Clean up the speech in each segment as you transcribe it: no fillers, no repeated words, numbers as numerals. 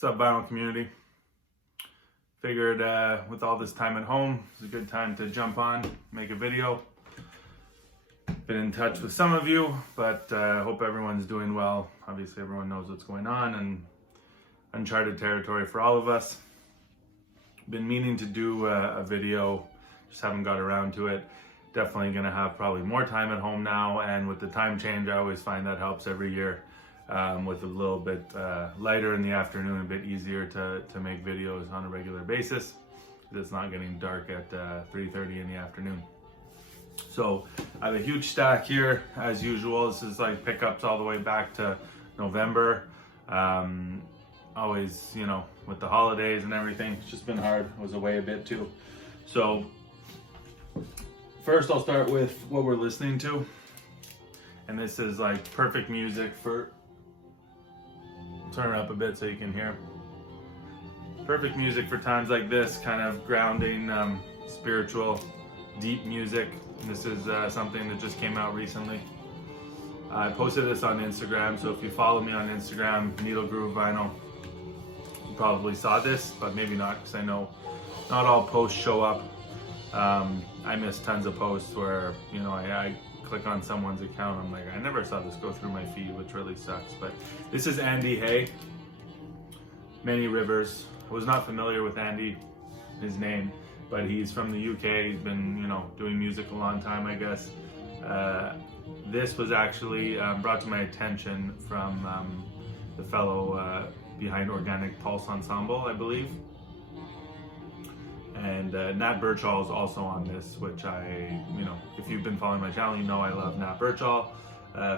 What's up, vinyl community? Figured with all this time at home, it's a good time to jump on, make a video. Been in touch with some of you, but hope everyone's doing well. Obviously, everyone knows what's going on, and uncharted territory for all of us. Been meaning to do a video, just haven't got around to it. Definitely gonna have probably more time at home now, and with the time change, I always find that helps every year. With a little bit lighter in the afternoon, a bit easier to make videos on a regular basis, because it's not getting dark at 3:30 in the afternoon. So I have a huge stack here, as usual. This is like pickups all the way back to November. Always, you know, with the holidays and everything, it's just been hard. I was away a bit too. So first I'll start with what we're listening to. And this is like perfect music for, turn it up a bit so you can hear. Perfect music for times like this, kind of grounding, spiritual, deep music. This is something that just came out recently. I posted this on Instagram, so if you follow me on Instagram, Needle Groove Vinyl, you probably saw this, but maybe not, because I know not all posts show up. I miss tons of posts where, you know, I click on someone's account, I'm like, I never saw this go through my feed, which really sucks. But this is Andy Hay, Many Rivers. I was not familiar with Andy, his name, but he's from the UK. He's been, you know, doing music a long time, I guess. This was actually brought to my attention from the fellow behind Organic Pulse Ensemble, I believe. And Nat Birchall is also on this, which you know, if you've been following my channel, you know I love Nat Birchall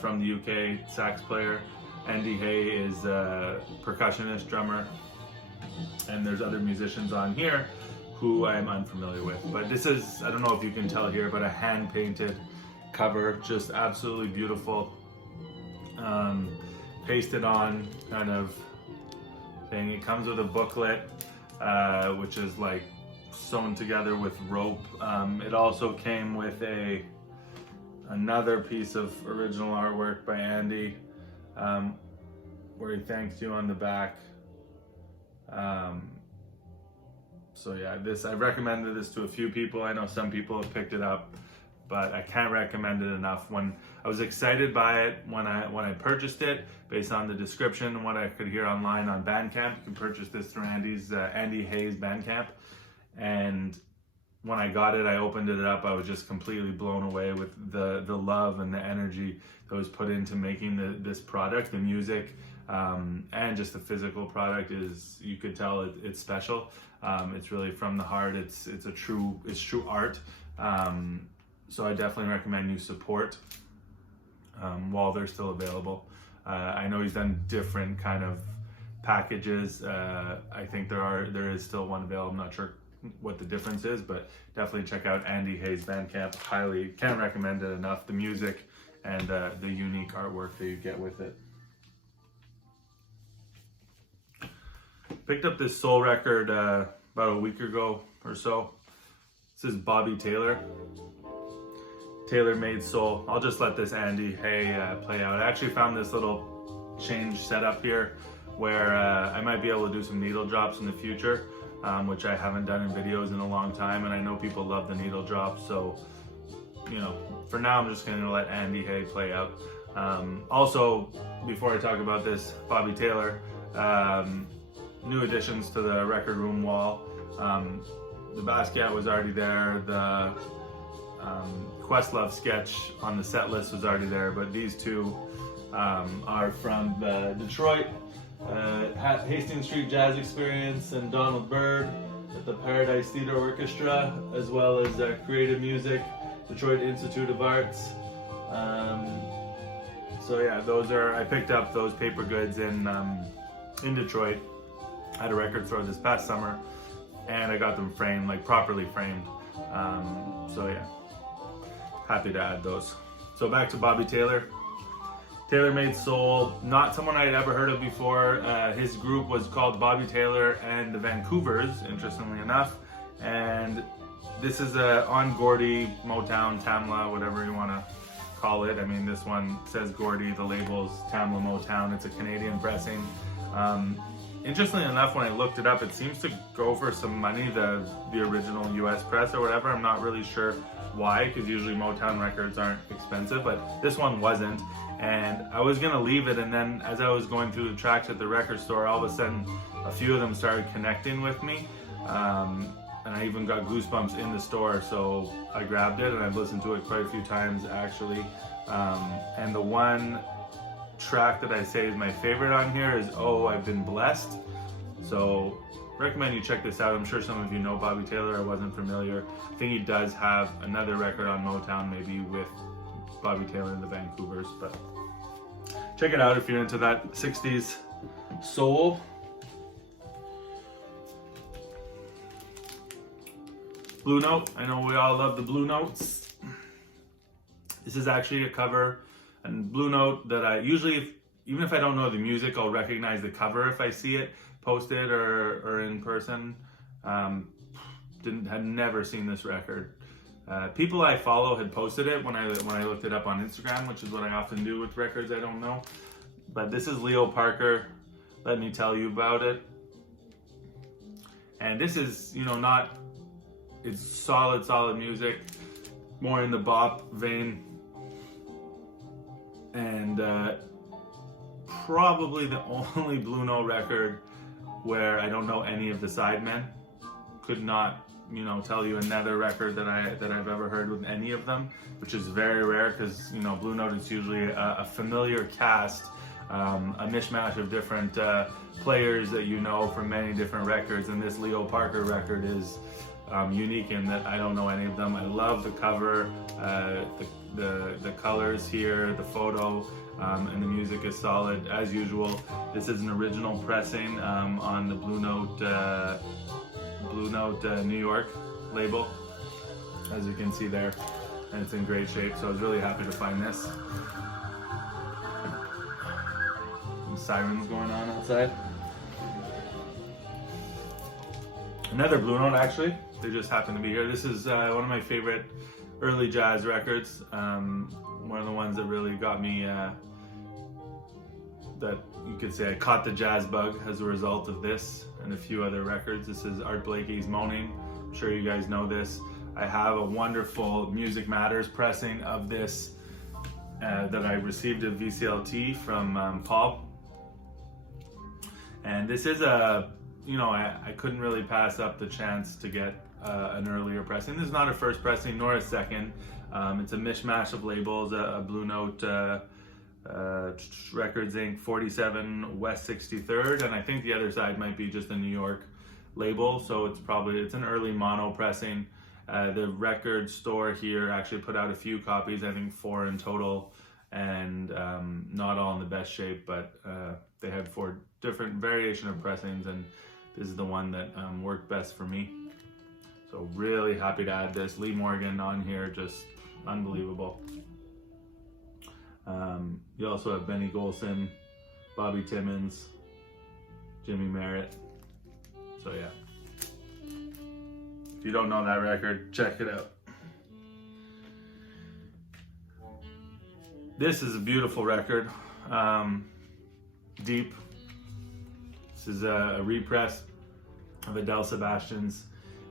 from the UK, sax player. Andy Hay is a percussionist, drummer, and there's other musicians on here who I'm unfamiliar with. But this is, I don't know if you can tell here, but a hand-painted cover, just absolutely beautiful. Pasted on kind of thing. It comes with a booklet, which is like sewn together with rope. It also came with another piece of original artwork by Andy, where he thanks you on the back. So yeah, I've recommended this to a few people. I know some people have picked it up, but I can't recommend it enough. When I was excited by it, when I purchased it, based on the description and what I could hear online on VanCamp, you can purchase this through Andy Hay's VanCamp. And when I got it, I opened it up, I was just completely blown away with the love and the energy that was put into making this product. The music and just the physical product is, you could tell it's special. It's really from the heart. It's true art. So I definitely recommend you support while they're still available. I know he's done different kind of packages. I think there is still one available. I'm not sure what the difference is, but definitely check out Andy Hay's VanCamp. Highly can't recommend it enough. The music and the unique artwork that you get with it. Picked up this soul record about a week ago or so. This is Bobby Taylor Made Soul. I'll just let this Andy Hay play out. I actually found this little change setup here where I might be able to do some needle drops in the future, which I haven't done in videos in a long time, and I know people love the needle drops, so, you know, for now I'm just going to let Andy Hay play out. Also, before I talk about this, Bobby Taylor, new additions to the record room wall. The Basquiat was already there, the Questlove sketch on the set list was already there, but these two are from Detroit. Hastings Street Jazz Experience and Donald Byrd at the Paradise Theater Orchestra, as well as Creative Music, Detroit Institute of Arts. So yeah, I picked up those paper goods in Detroit at a record store this past summer, and I got them framed, like properly framed. So yeah, happy to add those. So back to Bobby Taylor. Taylor Made Soul, not someone I had ever heard of before. His group was called Bobby Taylor and the Vancouvers, interestingly enough. And this is on Gordy, Motown, Tamla, whatever you want to call it. I mean, this one says Gordy, the label's Tamla Motown. It's a Canadian pressing. interestingly enough, when I looked it up, it seems to go for some money, the original US press or whatever. I'm not really sure why, because usually Motown records aren't expensive, but this one wasn't. And I was gonna leave it, and then as I was going through the tracks at the record store, all of a sudden a few of them started connecting with me. And I even got goosebumps in the store, so I grabbed it and I've listened to it quite a few times actually. And the one track that I say is my favorite on here is Oh, I've Been Blessed. So recommend you check this out. I'm sure some of you know Bobby Taylor. I wasn't familiar. I think he does have another record on Motown, maybe with Bobby Taylor and the Vancouvers, but check it out if you're into that 60s soul. Blue Note, I know we all love the Blue Notes. This is actually a cover and Blue Note that I usually, even if I don't know the music, I'll recognize the cover if I see it posted or in person. Had never seen this record. People I follow had posted it when I looked it up on Instagram, which is what I often do with records I don't know. But this is Leo Parker, Let Me Tell You About It. And this is, it's solid music, more in the bop vein. And probably the only Blue Note record where I don't know any of the sidemen. Could not tell you another record that I've ever heard with any of them, which is very rare because Blue Note is usually a familiar cast, a mishmash of different players that from many different records, and this Leo Parker record is unique in that I don't know any of them. I love the cover, the colors here, the photo, and the music is solid as usual. This is an original pressing on the Blue Note New York label, as you can see there, and it's in great shape, so I was really happy to find this. Some sirens going on outside. Another Blue Note, actually, they just happen to be here. This is one of my favorite early jazz records, one of the ones that really got me, that you could say I caught the jazz bug as a result of this and a few other records. This is Art Blakey's Moaning. I'm sure you guys know this. I have a wonderful Music Matters pressing of this that I received at VCLT from Paul. And this is I couldn't really pass up the chance to get an earlier pressing. This is not a first pressing nor a second. It's a mishmash of labels, a Blue Note Records Inc. 47 West 63rd, and I think the other side might be just a New York label, so it's an early mono pressing. The record store here actually put out a few copies, I think 4 in total, and not all in the best shape, but they had 4 different variation of pressings, and this is the one that worked best for me. So really happy to add this. Lee Morgan on here, just unbelievable. You also have Benny Golson, Bobby Timmons, Jimmy Merritt. So yeah, if you don't know that record, check it out. This is a beautiful record. Deep. This is a repress of Adele Sebastian's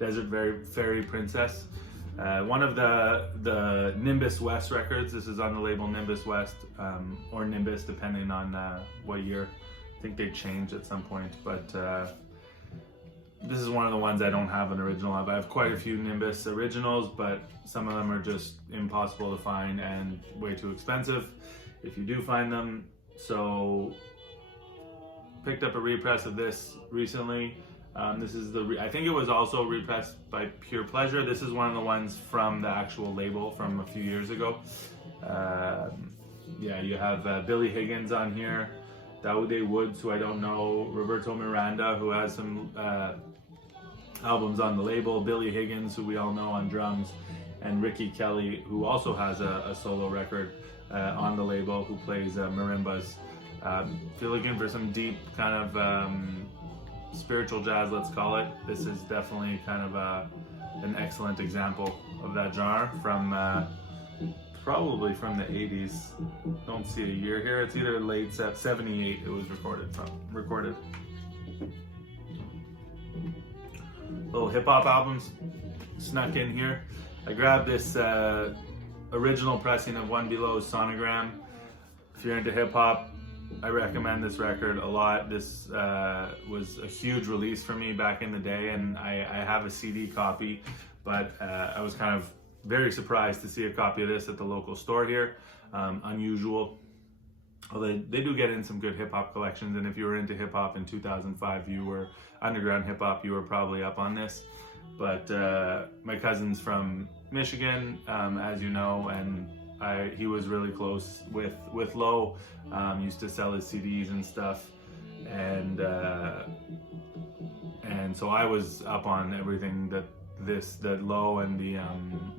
Desert Fairy Princess. One of the Nimbus West records. This is on the label Nimbus West, or Nimbus, depending on what year. I think they changed at some point, but this is one of the ones I don't have an original of. I have quite a few Nimbus originals, but some of them are just impossible to find and way too expensive if you do find them. So picked up a repress of this recently. This is I think it was also repressed by Pure Pleasure. This is one of the ones from the actual label from a few years ago. Yeah, you have Billy Higgins on here, Daoud Woods, who I don't know, Roberto Miranda, who has some albums on the label, Billy Higgins, who we all know, on drums, and Ricky Kelly, who also has a solo record on the label, who plays marimbas. If you're looking for some deep kind of spiritual jazz, let's call it, this is definitely kind of an excellent example of that genre from probably from the 80s. Don't see a year here. It's either late 78 it was recorded. little hip hop albums snuck in here. I grabbed this original pressing of One Below's Sonogram. If you're into hip hop, I recommend this record a lot. This was a huge release for me back in the day, and I have a CD copy, but I was kind of very surprised to see a copy of this at the local store here. Unusual. Although they do get in some good hip hop collections, and if you were into hip hop in 2005, you were underground hip hop, you were probably up on this. But my cousin's from Michigan, as you know, and he was really close with Low. Used to sell his CDs and stuff, and so I was up on everything that Low and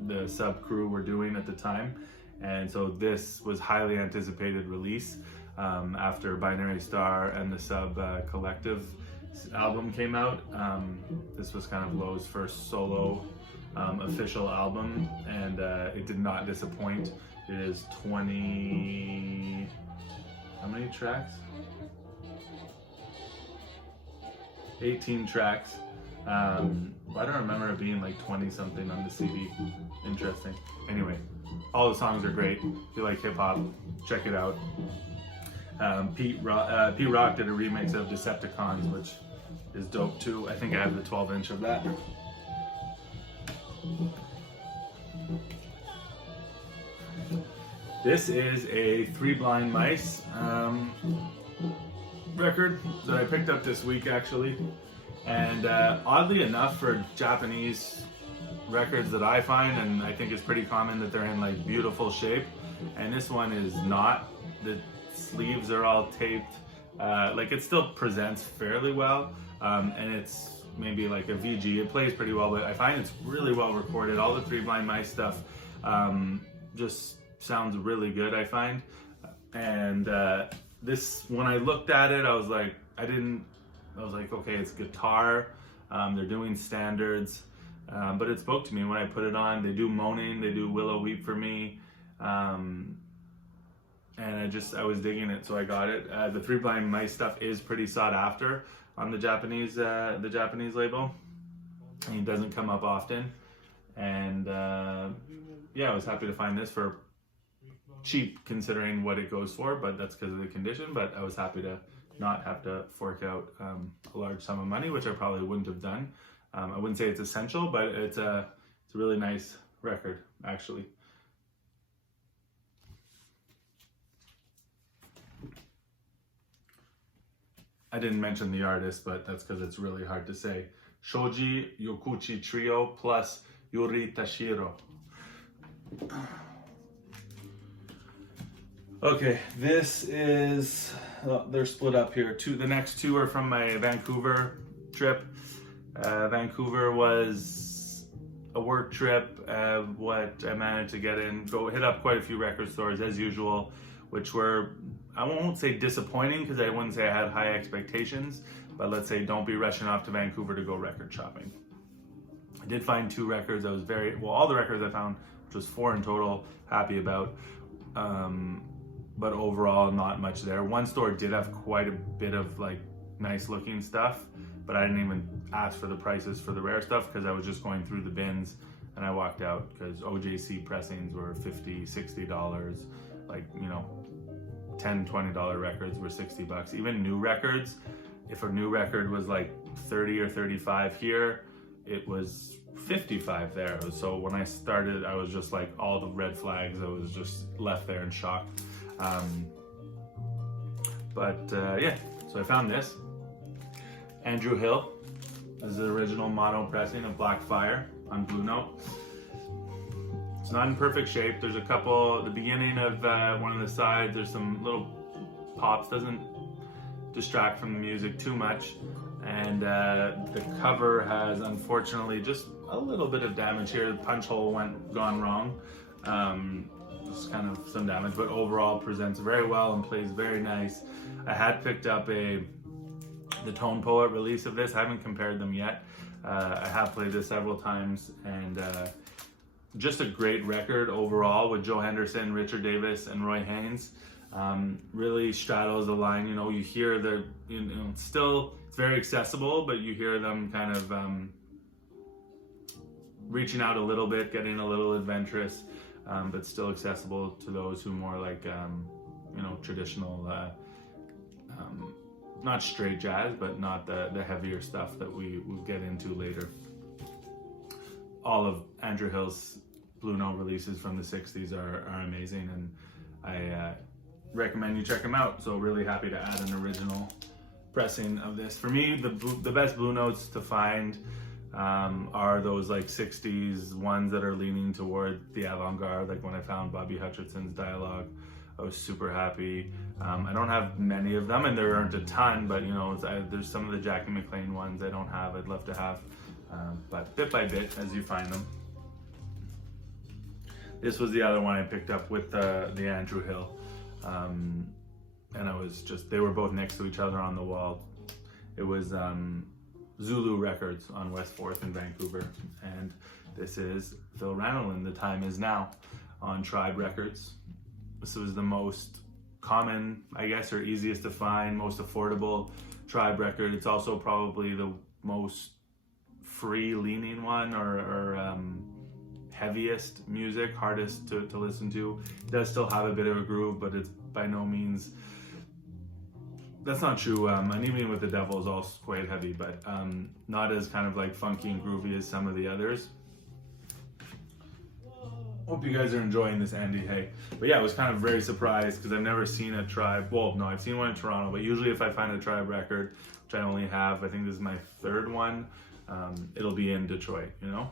the sub crew were doing at the time. And so this was highly anticipated release after Binary Star and the Sub Collective album came out. This was kind of Low's first solo official album, and it did not disappoint. It is 20... how many tracks? 18 tracks. I don't remember it being like 20 something on the CD. Interesting. Anyway, all the songs are great. If you like hip hop, check it out. Pete Rock did a remix of Decepticons, which is dope too. I think I have the 12-inch of that. This is a Three Blind Mice record that I picked up this week actually. And oddly enough, for Japanese records that I find, and I think it's pretty common that they're in like beautiful shape, and this one is not. The sleeves are all taped. Like it still presents fairly well, and it's maybe like a VG. It plays pretty well, but I find it's really well recorded. All the Three Blind Mice stuff just sounds really good, I find. And this, when I looked at it, I was like, okay, it's guitar. They're doing standards. But it spoke to me when I put it on. They do Moaning, they do Willow Weep for me, and I was digging it, so I got it. The Three Blind Mice stuff is pretty sought after on the Japanese label, and it doesn't come up often. And yeah, I was happy to find this for cheap considering what it goes for, but that's because of the condition. But I was happy to not have to fork out a large sum of money, which I probably wouldn't have done. I wouldn't say it's essential, but it's a really nice record, actually. I didn't mention the artist, but that's because it's really hard to say. Shoji Yokuchi Trio plus Yuri Tashiro. Okay, this is, they're split up here. The next two are from my Vancouver trip. Vancouver was a work trip. What I managed to get in, hit up quite a few record stores as usual, which were, I won't say disappointing because I wouldn't say I had high expectations, but let's say don't be rushing off to Vancouver to go record shopping. I did find two records I was all the records I found, which was 4 in total, happy about. But overall, not much there. One store did have quite a bit of like nice looking stuff, but I didn't even ask for the prices for the rare stuff because I was just going through the bins and I walked out because OJC pressings were $50, $60. Like, you know, $10, $20 records were $60. Even new records, if a new record was like 30 or 35 here, it was 55 there. So when I started, I was just like all the red flags. I was just left there in shock. Yeah, so I found this. Andrew Hill. This is the original mono pressing of Black Fire on Blue Note. It's not in perfect shape. There's a couple, the beginning of one of the sides, there's some little pops. Doesn't distract from the music too much. And the cover has unfortunately just a little bit of damage here. The punch hole gone wrong. Just kind of some damage, but overall presents very well and plays very nice. I had picked up the Tone Poet release of this. I haven't compared them yet. I have played this several times, and just a great record overall with Joe Henderson, Richard Davis, and Roy Haynes. Really straddles the line. You know, you hear it's very accessible, but you hear them kind of reaching out a little bit, getting a little adventurous, but still accessible to those who more like, you know, traditional, not straight jazz, but not the heavier stuff that we will get into later. All of Andrew Hill's Blue Note releases from the 60s are amazing, and I recommend you check them out. So really happy to add an original pressing of this. For me, the best Blue Notes to find are those like 60s ones that are leaning toward the avant-garde. Like when I found Bobby Hutcherson's Dialogue, I was super happy. I don't have many of them, and there aren't a ton, but you know, there's some of the Jackie McLean ones I don't have, I'd love to have, but bit by bit as you find them. This was the other one I picked up with the Andrew Hill, and I was just, they were both next to each other on the wall. It was Zulu Records on West 4th in Vancouver, and this is Phil Ranelin, The Time Is Now, on Tribe Records. This was the most common, I guess, or easiest to find, most affordable Tribe record. It's also probably the most free-leaning one, or heaviest music, hardest to listen to. It does still have a bit of a groove, but it's by no means, that's not true. And even with the Devil is also quite heavy, but not as kind of like funky and groovy as some of the others. Hope you guys are enjoying this, Andy. Hey, but yeah, I was kind of very surprised because I've never seen a Tribe. Well, no, I've seen one in Toronto, but usually if I find a Tribe record, which I only have, I think this is my third one, it'll be in Detroit, you know?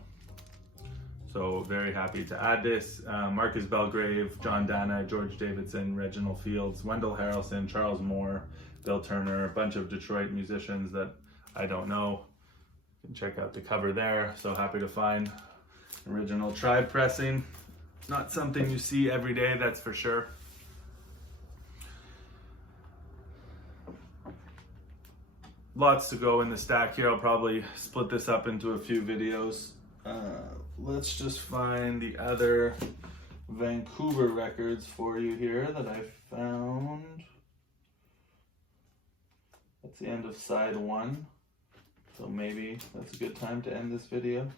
So very happy to add this. Marcus Belgrave, John Dana, George Davidson, Reginald Fields, Wendell Harrelson, Charles Moore, Bill Turner, a bunch of Detroit musicians that I don't know. You can check out the cover there. So happy to find original Tribe pressing. Not something you see every day, that's for sure. Lots to go in the stack here. I'll probably split this up into a few videos. Let's just find the other Vancouver records for you here that I found. That's the end of side 1. So maybe that's a good time to end this video.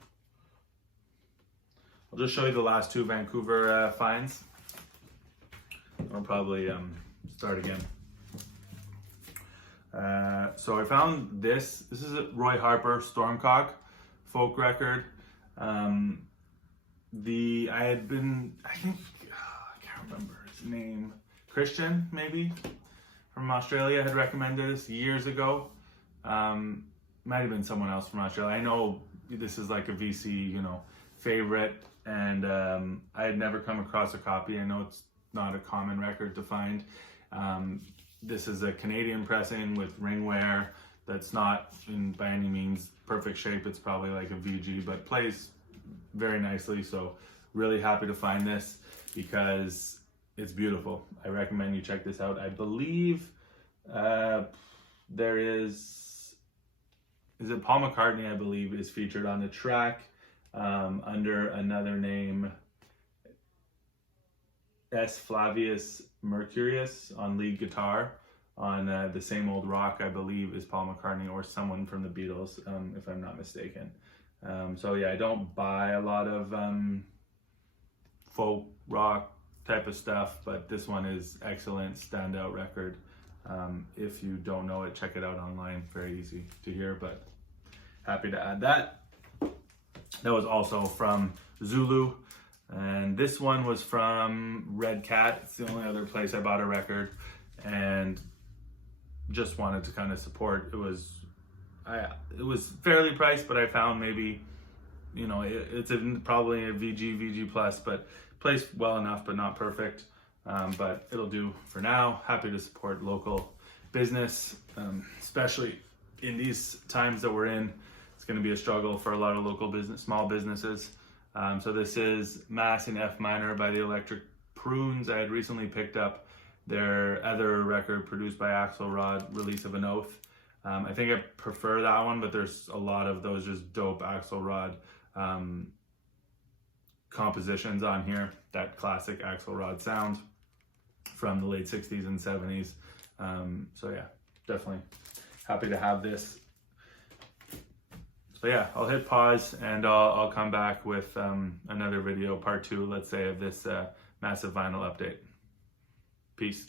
I'll just show you the last 2 Vancouver finds. I'll probably start again. So I found this. This is a Roy Harper Stormcock folk record. I can't remember his name. Christian, maybe, from Australia, had recommended this years ago. Might have been someone else from Australia. I know this is like a VC, you know, favorite, and I had never come across a copy. I know it's not a common record to find. This is a Canadian pressing with ringware that's not by any means perfect shape. It's probably like a VG, but plays very nicely. So really happy to find this because it's beautiful. I recommend you check this out. I believe there is it Paul McCartney, I believe, is featured on the track under another name, S. Flavius Mercurius, on lead guitar. On The Same Old Rock, I believe, is Paul McCartney or someone from the Beatles, if I'm not mistaken. So yeah, I don't buy a lot of folk rock type of stuff, but this one is excellent, standout record. If you don't know it, check it out online. Very easy to hear, but happy to add that. That was also from Zulu, and this one was from Red Cat. It's the only other place I bought a record, and just wanted to kind of support. It was fairly priced, but I found maybe, you know, it's probably a VG plus, but plays well enough, but not perfect. But it'll do for now. Happy to support local business, especially in these times that we're in. It's going to be a struggle for a lot of local small businesses. So this is Mass in F minor by the Electric Prunes. I had recently picked up their other record produced by Axelrod, Release of an Oath. I think I prefer that one, but there's a lot of those just dope Axelrod compositions on here. That classic Axelrod sound from the late 60s and 70s. So yeah, definitely happy to have this. As But yeah, I'll hit pause and I'll come back with another video, part 2, let's say, of this massive vinyl update. Peace.